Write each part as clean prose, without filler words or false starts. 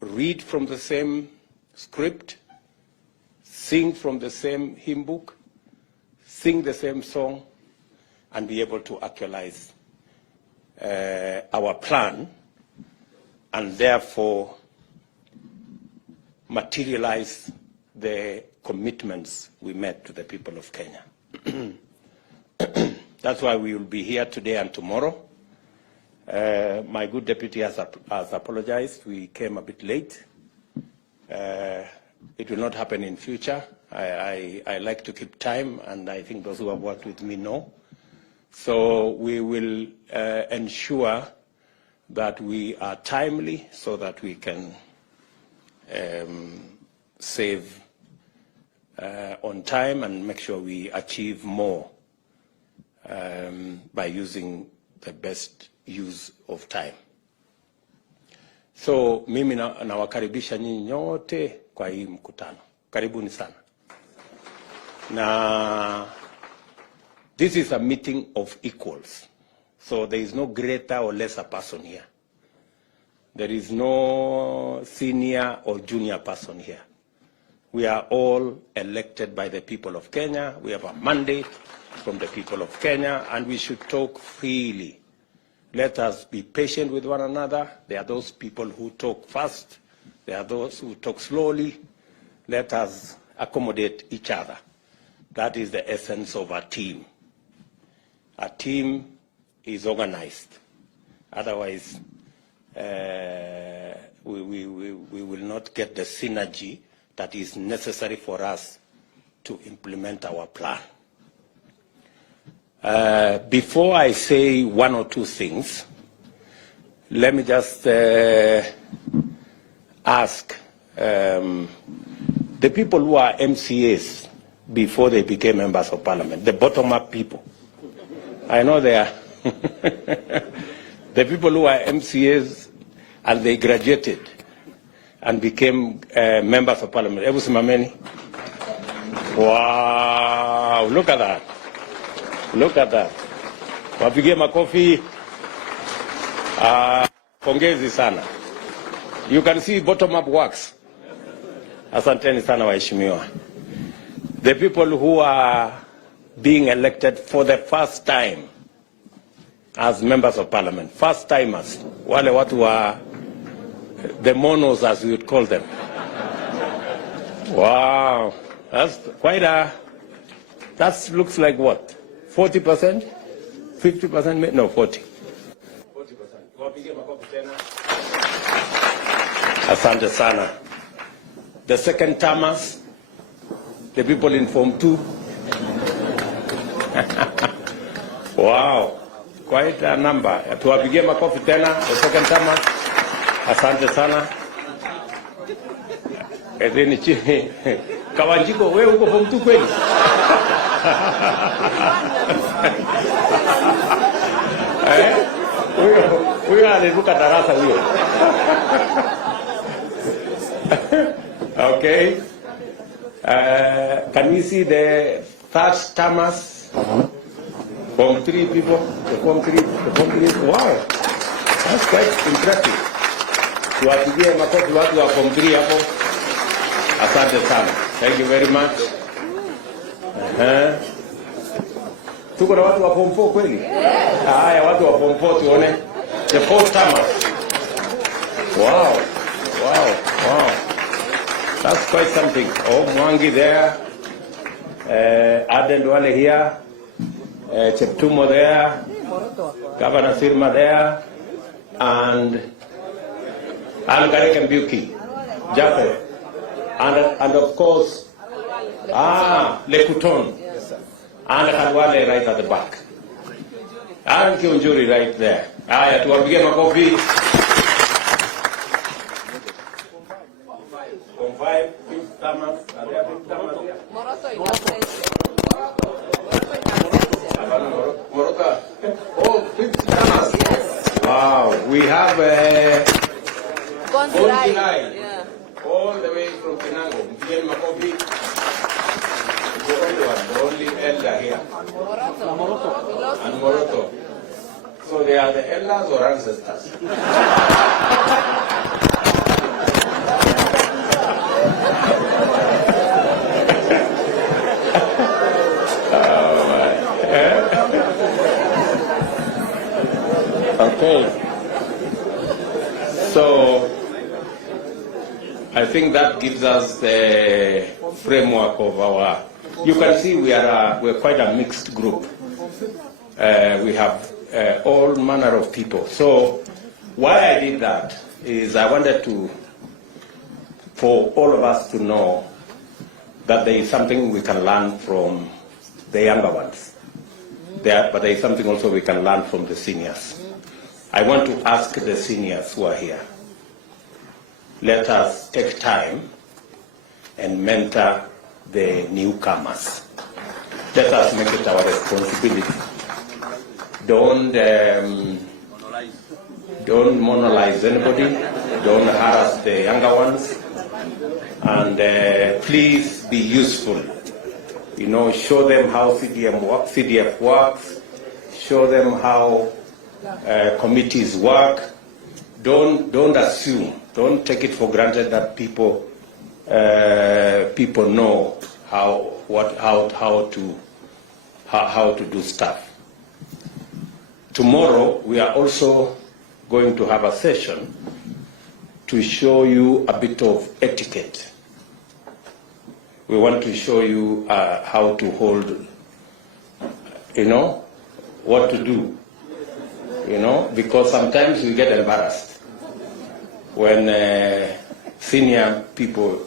read from the same script, sing from the same hymn book, sing the same song, and be able to actualize our plan, and therefore materialize the commitments we made to the people of Kenya. That's why we will be here today and tomorrow. My good deputy has apologized. We came a bit late. It will not happen in future. I like to keep time, and I think those who have worked with me know. So we will ensure that we are timely so that we can save on time and make sure we achieve more by using the best use of time. So mimi nawakaribisha nyinyi nyote kwa hii mkutano. Karibuni sana. Na this is a meeting of equals. So there is no greater or lesser person here. There is no senior or junior person here. We are all elected by the people of Kenya. We have a mandate from the people of Kenya, and we should talk freely. Let us be patient with one another. There are those people who talk fast. There are those who talk slowly. Let us accommodate each other. That is the essence of a team. A team is organized. Otherwise, we will not get the synergy that is necessary for us to implement our plan. Before I say one or two things, let me just ask the people who are MCAs before they became members of parliament, the bottom-up people. I know they are. The people who are MCAs and they graduated and became members of parliament. Ebu simameni. Wow, look at that. Look at that. Wapigie makofi. Pongezi sana. You can see bottom-up works. Asanteni sana waheshimiwa. The people who are being elected for the first time as members of parliament, first timers, wale watu wa the monos as we would call them. Wow, that's quite a, that looks like what? 40%? 50%? No, 40. 40%. Asante sana. The second termers, the people in Form 2. Wow, quite a number. Tuwapigie makofi tena, the second termers. Asante sana. Edeni chini. Kawanjiko, wewe uko Form 2 kweli? Huyo aliruka darasa huyo. Okay. Can we see the third termers? Form 3 people. The Form 3. Wow. That's quite impressive. Tuwapigie makofi watu wa Form 3 hapo. Asante sana. Thank you very much. Tuko na watu wa Form 4 kweli? Haya, watu wa Form 4 tuone. The fourth termers. Wow. That's quite something. Oh, Mwangi there. Aden Wale here. Cheptumo there. Governor Sirma there. And Garek Mbuki. Jaffe. And of course, Lekuton. And Khalwale right at the back. And Kiunjuri right there. Aya, tuwapigie makofi. Form 5, 5th termers. Are there 5th termers here? Moroto. Oh, 5th termers. Wow, we have Kwanza. Yeah. All the way from Penango. Mpigeni makofi. The only elder here. And Moroto. So they are the elders or ancestors? I think that gives us the framework of our. You can see we're quite a mixed group. We have all manner of people. So why I did that is I wanted for all of us to know that there is something we can learn from the younger ones. But there is something also we can learn from the seniors. I want to ask the seniors who are here, let us take time and mentor the newcomers. Let us make it our responsibility. Don't monolize anybody. Don't harass the younger ones. And please be useful. You know, show them how CDF works. Show them how committees work. Don't assume. Don't take it for granted that people know how to do stuff. Tomorrow we are also going to have a session to show you a bit of etiquette. We want to show you how to hold, what to do, because sometimes we get embarrassed when senior people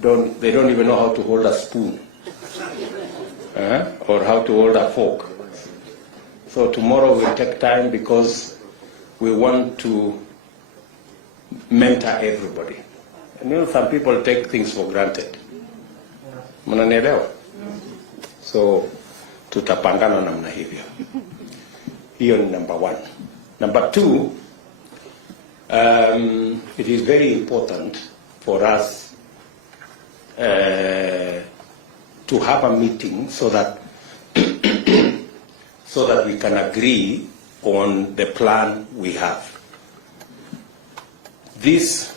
don't even know how to hold a spoon or how to hold a fork. So tomorrow we'll take time because we want to mentor everybody. And some people take things for granted. Mnanielewa? So tutapangana namna hivyo. Hiyo ni number one. Number two, it is very important for us to have a meeting so that we can agree on the plan we have. This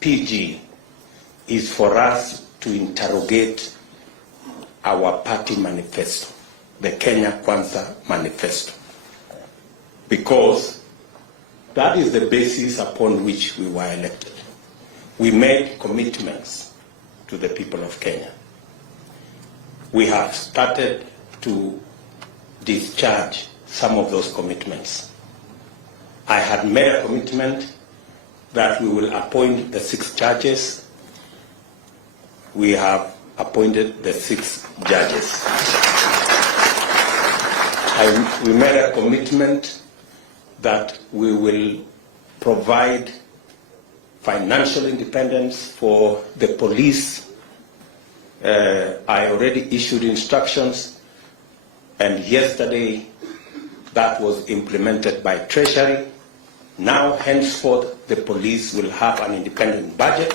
PG is for us to interrogate our party manifesto, the Kenya Kwanza manifesto, because that is the basis upon which we were elected. We made commitments to the people of Kenya. We have started to discharge some of those commitments. I had made a commitment that we will appoint the 6 judges. We have appointed the 6 judges. We made a commitment that we will provide financial independence for the police. I already issued instructions, and yesterday that was implemented by Treasury. Now, henceforth, the police will have an independent budget.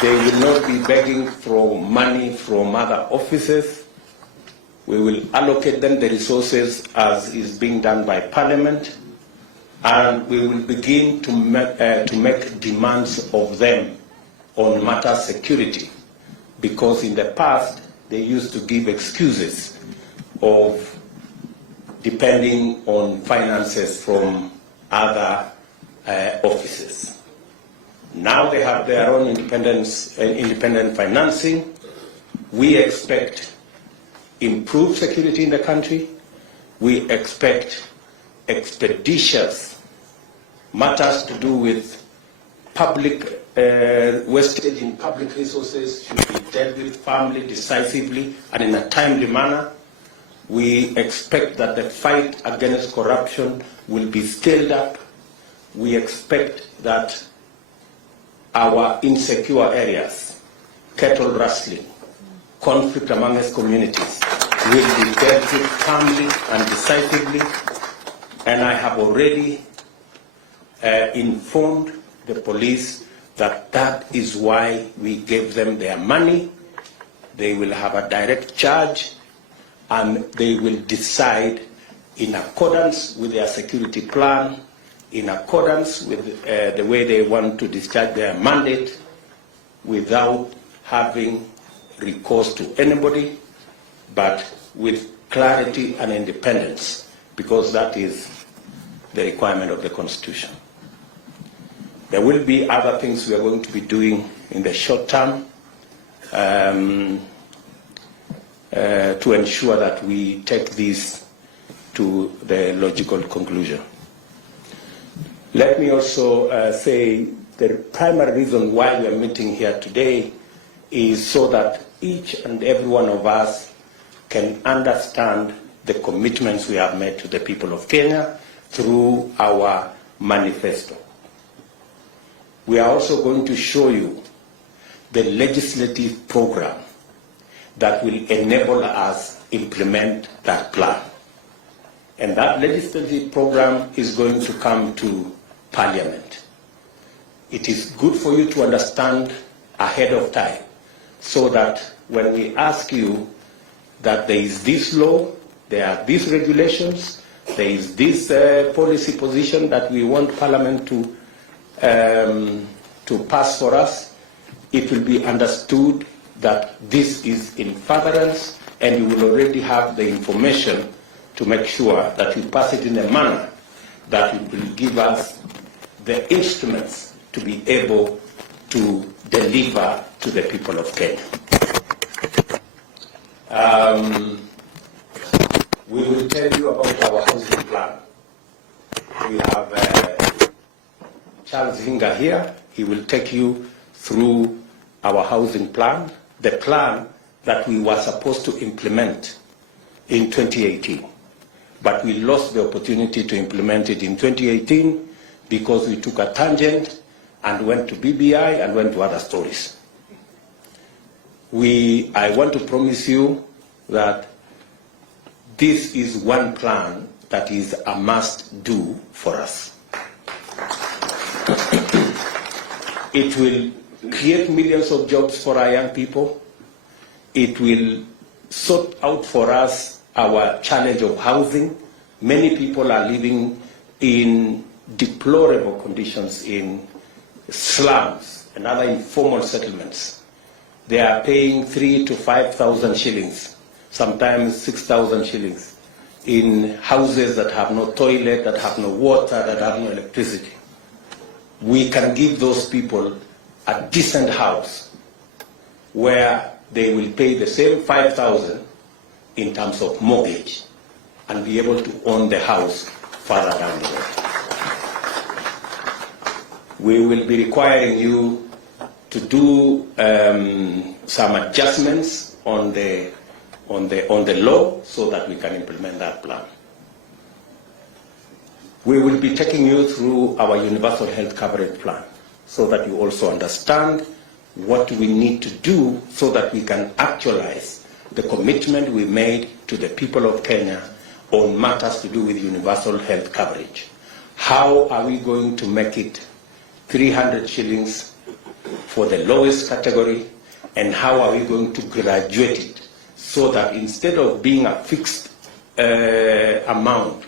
They will not be begging for money from other offices. We will allocate them the resources as is being done by Parliament, and we will begin to make demands of them on matter security, because in the past they used to give excuses of depending on finances from other offices. Now they have their own independent financing. We expect improved security in the country. We expect expeditious matters to do with public wastage in public resources should be dealt with firmly, decisively, and in a timely manner. We expect that the fight against corruption will be scaled up. We expect that our insecure areas, cattle rustling, conflict amongst communities, will be dealt with calmly and decisively. And I have already informed the police that that is why we gave them their money. They will have a direct charge, and they will decide in accordance with their security plan, in accordance with the way they want to discharge their mandate, without having recourse to anybody, but with clarity and independence, because that is the requirement of the Constitution. There will be other things we are going to be doing in the short term to ensure that we take this to the logical conclusion. Let me also say the primary reason why we are meeting here today is so that each and every one of us can understand the commitments we have made to the people of Kenya through our manifesto. We are also going to show you the legislative program that will enable us implement that plan. And that legislative program is going to come to Parliament. It is good for you to understand ahead of time so that when we ask you that there is this law, there are these regulations, there is this policy position that we want Parliament to pass for us, it will be understood that this is in furtherance, and you will already have the information to make sure that we pass it in a manner that it will give us the instruments to be able to deliver to the people of Kenya. We will tell you about our housing plan. We have Charles Hinga here. He will take you through our housing plan, the plan that we were supposed to implement in 2018. But we lost the opportunity to implement it in 2018 because we took a tangent and went to BBI and went to other stories. I want to promise you that this is one plan that is a must-do for us. It will create millions of jobs for our young people. It will sort out for us our challenge of housing. Many people are living in deplorable conditions in slums and other informal settlements. They are paying 3,000 to 5,000 shillings, sometimes 6,000 shillings, in houses that have no toilet, that have no water, that have no electricity. We can give those people a decent house where they will pay the same 5,000 in terms of mortgage and be able to own the house further down the road. We will be requiring you to do some adjustments on the law so that we can implement that plan. We will be taking you through our universal health coverage plan so that you also understand what we need to do so that we can actualize the commitment we made to the people of Kenya on matters to do with universal health coverage. How are we going to make it 300 shillings for the lowest category, and how are we going to graduate it so that instead of being a fixed amount,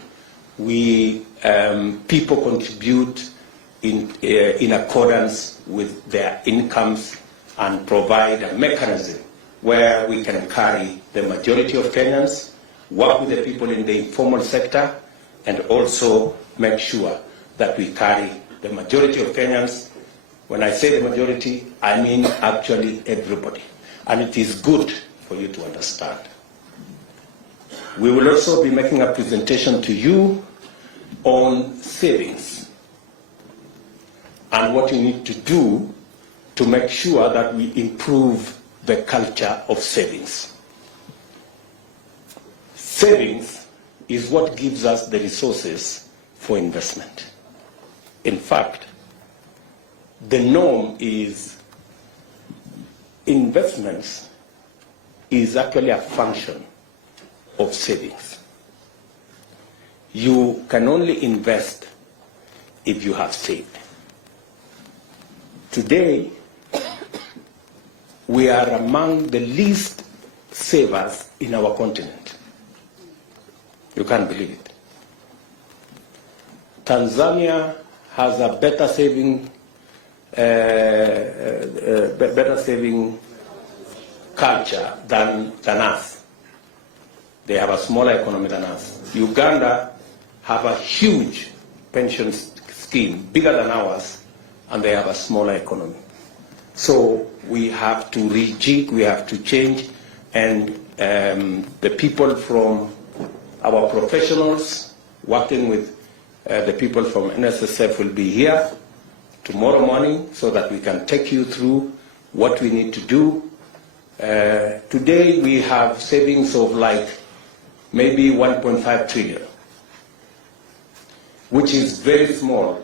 people contribute in accordance with their incomes and provide a mechanism where we can carry the majority of Kenyans, work with the people in the informal sector, and also make sure that we carry the majority of Kenyans. When I say the majority, I mean actually everybody. And it is good for you to understand. We will also be making a presentation to you on savings and what you need to do to make sure that we improve the culture of savings. Savings is what gives us the resources for investment. In fact, the norm is investments is actually a function of savings. You can only invest if you have saved. Today, we are among the least savers in our continent. You can't believe it. Tanzania has a better saving culture than us. They have a smaller economy than us. Uganda have a huge pension scheme, bigger than ours, and they have a smaller economy. So we have to rejig, we have to change, and the people from our professionals working with the people from NSSF will be here tomorrow morning so that we can take you through what we need to do. Today we have savings of like maybe 1.5 trillion, which is very small.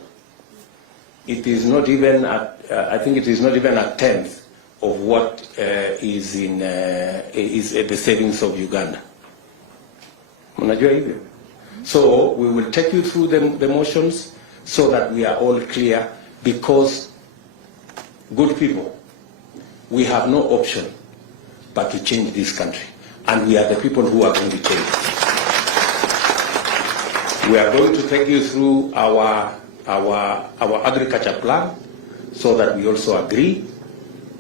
It is not even I think it is not even a tenth of what is the savings of Uganda. Mnajua hivyo? So we will take you through the motions so that we are all clear, because good people, we have no option but to change this country, and we are the people who are going to change it. We are going to take you through our agriculture plan so that we also agree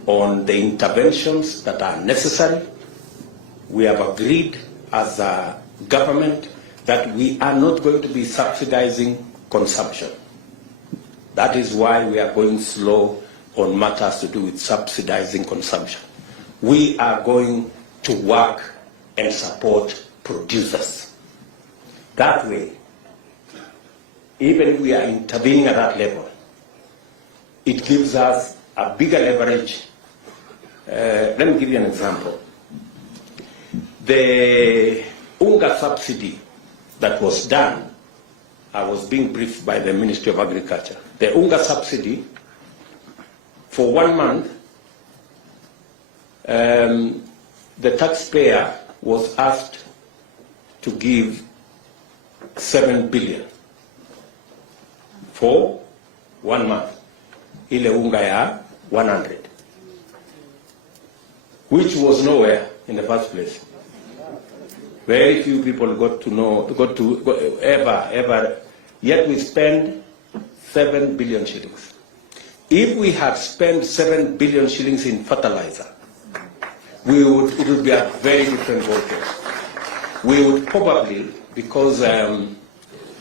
on the interventions that are necessary. We have agreed as a government that we are not going to be subsidizing consumption. That is why we are going slow on matters to do with subsidizing consumption. We are going to work and support producers. That way, even if we are intervening at that level, it gives us a bigger leverage. Let me give you an example. The unga subsidy that was done, I was being briefed by the Ministry of Agriculture. The unga subsidy, for 1 month, the taxpayer was asked to give 7 billion for 1 month. Ile unga ya 100, which was nowhere in the first place. Very few people got to ever, yet we spend 7 billion shillings. If we had spent 7 billion shillings in fertilizer, it would be a very different ballgame. We would probably, because,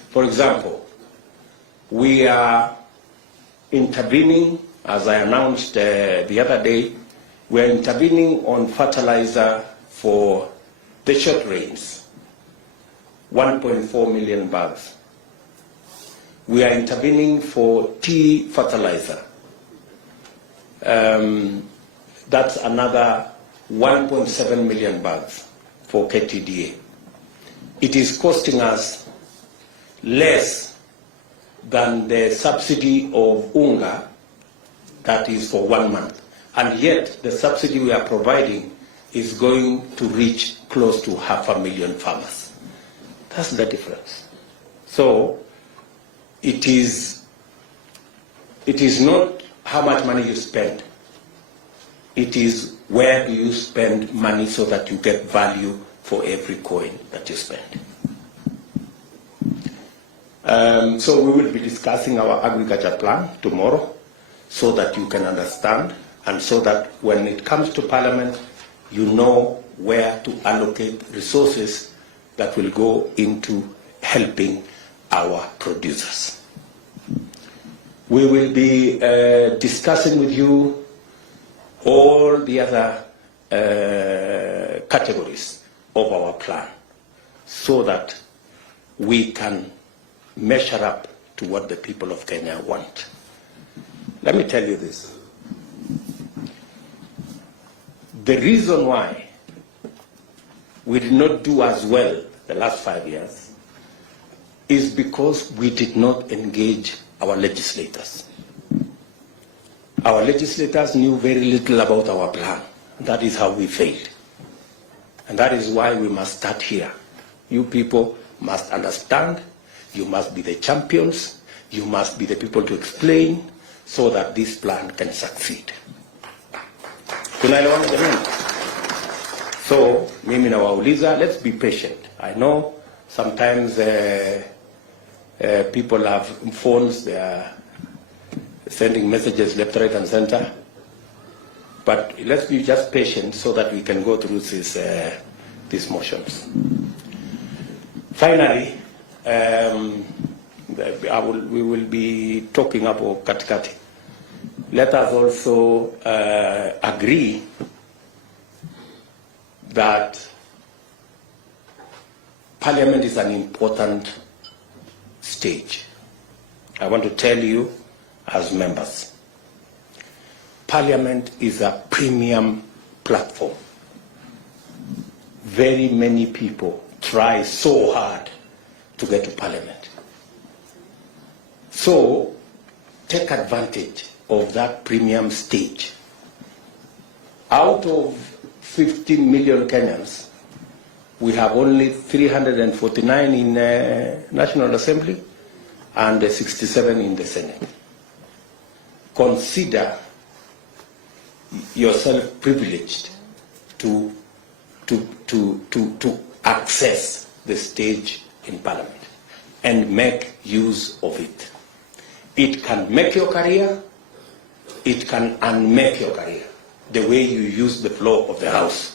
for example, we are intervening, as I announced the other day, we are intervening on fertilizer for the short rains, 1.4 million bags. We are intervening for tea fertilizer. That's another 1.7 million bags for KTDA. It is costing us less than the subsidy of unga that is for 1 month. And yet the subsidy we are providing is going to reach close to 500,000 farmers. That's the difference. So it is not how much money you spend. It is where do you spend money so that you get value for every coin that you spend. So we will be discussing our agriculture plan tomorrow so that you can understand, and so that when it comes to Parliament, you know where to allocate resources that will go into helping our producers. We will be discussing with you all the other categories of our plan so that we can measure up to what the people of Kenya want. Let me tell you this. The reason why we did not do as well the last 5 years is because we did not engage our legislators. Our legislators knew very little about our plan. That is how we failed. And that is why we must start here. You people must understand. You must be the champions. You must be the people to explain so that this plan can succeed. Tunaelewana jamani? So, mimi nawauliza, let's be patient. I know sometimes people have phones, they are sending messages left, right, and center. But let's be just patient so that we can go through these motions. Finally, we will be talking about katikati. let us also agree that Parliament is an important stage. I want to tell you as members, Parliament is a premium platform. Very many people try so hard to get to Parliament. So take advantage of that premium stage. Out of 15 million Kenyans, we have only 349 in National Assembly and 67 in the Senate. Consider yourself privileged to access the stage in Parliament and make use of it. It can make your career, it can unmake your career, the way you use the floor of the House.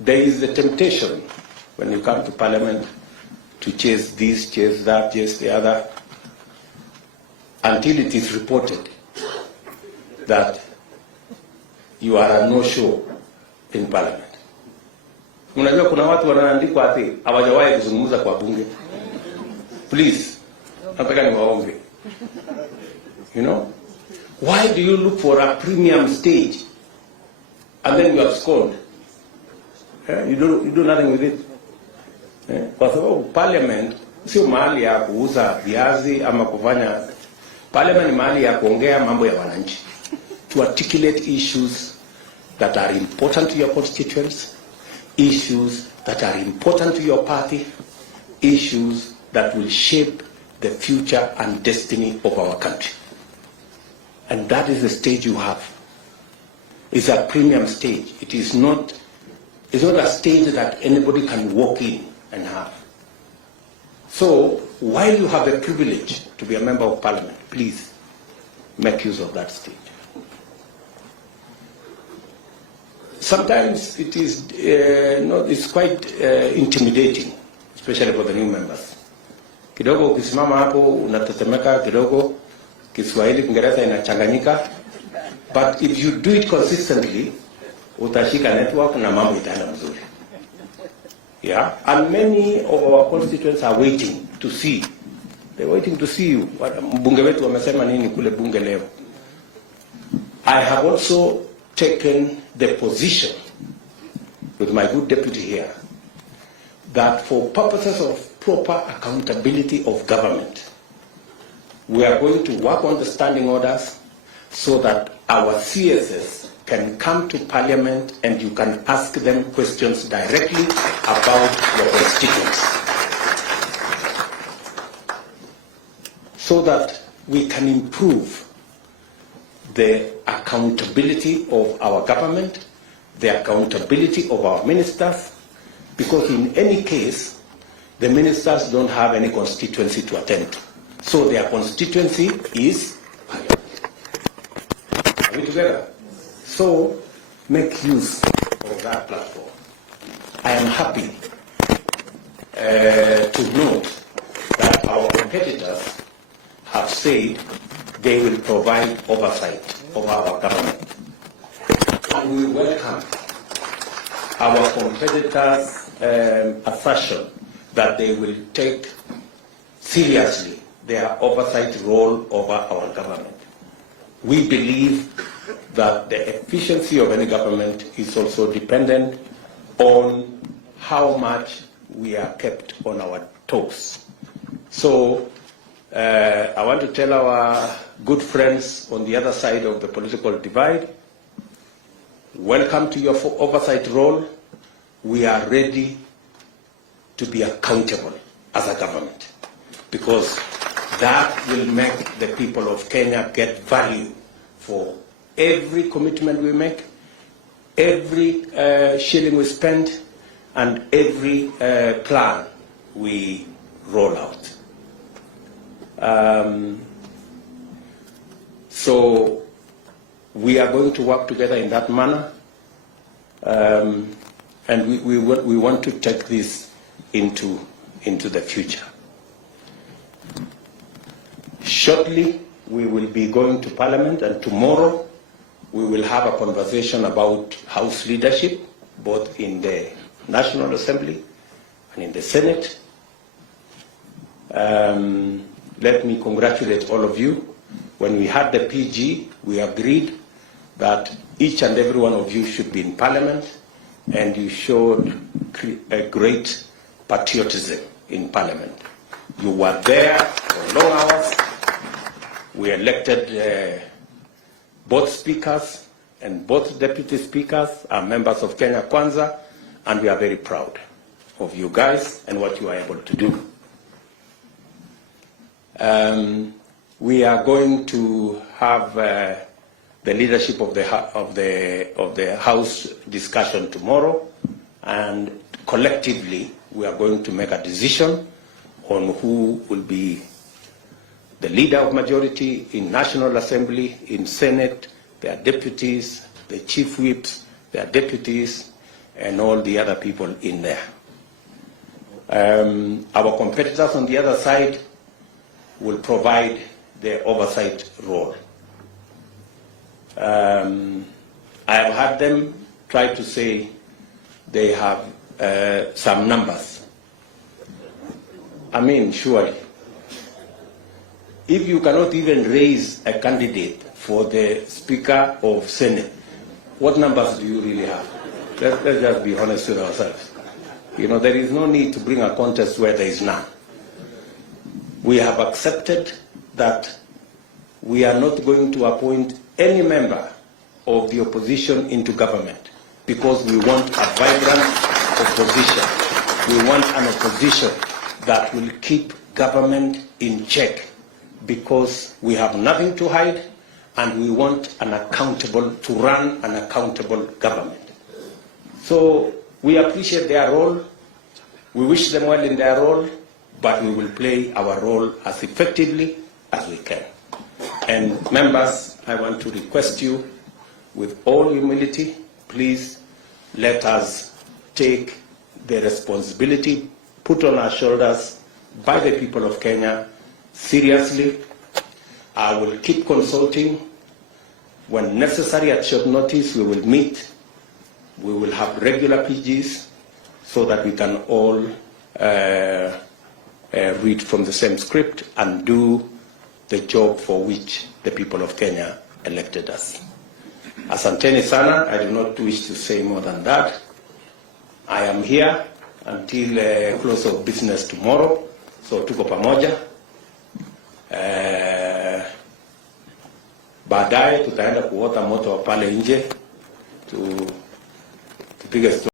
There is a temptation when you come to Parliament to chase this, chase that, chase the other, until it is reported that you are a no-show in Parliament. Unajua kuna watu wanaandikwa ati hawajawahi kuzungumza kwa bunge. Please, nataka niwaombe. You know? Why do you look for a premium stage and then you abscond? You do nothing with it. Kwa sababu Parliament sio mahali ya kuuza viazi ama kufanya. Parliament ni mahali ya kuongea mambo ya wananchi. To articulate issues that are important to your constituents, issues that are important to your party, issues that will shape the future and destiny of our country. And that is the stage you have. It's a premium stage. It's not a stage that anybody can walk in and have. So while you have the privilege to be a member of Parliament, please make use of that stage. Sometimes it is it's quite intimidating, especially for the new members. Kidogo ukisimama hapo unatetemeka, kidogo Kiswahili Kiingereza inachanganyika, but if you do it consistently, utashika network na mambo itaenda mzuri. Yeah, and many of our constituents are waiting to see. They're waiting to see you. Mbunge wetu wamesema nini kule bunge leo. I have also taken the position with my good deputy here that for purposes of proper accountability of government, we are going to work on the standing orders so that our CSS can come to Parliament and you can ask them questions directly about your constituents, so that we can improve the accountability of our government, the accountability of our ministers, because in any case, the ministers don't have any constituency to attend to. So their constituency is Parliament. Are we together? So make use of that platform. I am happy to note that our competitors have said they will provide oversight of our government. And we welcome our competitors' assertion that they will take seriously their oversight role over our government. We believe that the efficiency of any government is also dependent on how much we are kept on our toes. So I want to tell our good friends on the other side of the political divide, welcome to your oversight role. We are ready to be accountable as a government, because that will make the people of Kenya get value for every commitment we make, every shilling we spend, and every plan we roll out. So we are going to work together in that manner, and we want to take this into the future. Shortly, we will be going to Parliament, and tomorrow we will have a conversation about House leadership, both in the National Assembly and in the Senate. Let me congratulate all of you. When we had the PG, we agreed that each and every one of you should be in Parliament, and you showed a great patriotism in Parliament. You were there for long hours. We elected both speakers, and both deputy speakers are members of Kenya Kwanza, and we are very proud of you guys and what you are able to do. We are going to have the leadership of the House discussion tomorrow, and collectively we are going to make a decision on who will be the leader of majority in National Assembly, in Senate, their deputies, the chief whips, their deputies, and all the other people in there. Our competitors on the other side will provide the oversight role. I have had them try to say they have some numbers. I mean, surely, if you cannot even raise a candidate for the Speaker of Senate, what numbers do you really have? Let's just be honest with ourselves. You know, there is no need to bring a contest where there is none. We have accepted that we are not going to appoint any member of the opposition into government, because we want a vibrant opposition. We want an opposition that will keep government in check, because we have nothing to hide, and we want an accountable, to run an accountable government. So we appreciate their role. We wish them well in their role, but we will play our role as effectively as we can. And members, I want to request you, with all humility, please let us take the responsibility put on our shoulders by the people of Kenya seriously. I will keep consulting. When necessary, at short notice, we will meet. We will have regular PGs so that we can all read from the same script and do the job for which the people of Kenya elected us. Asanteni sana. I do not wish to say more than that. I am here until close of business tomorrow, so tuko pamoja. Baadaye tutaenda kuota moto wa pale nje tupige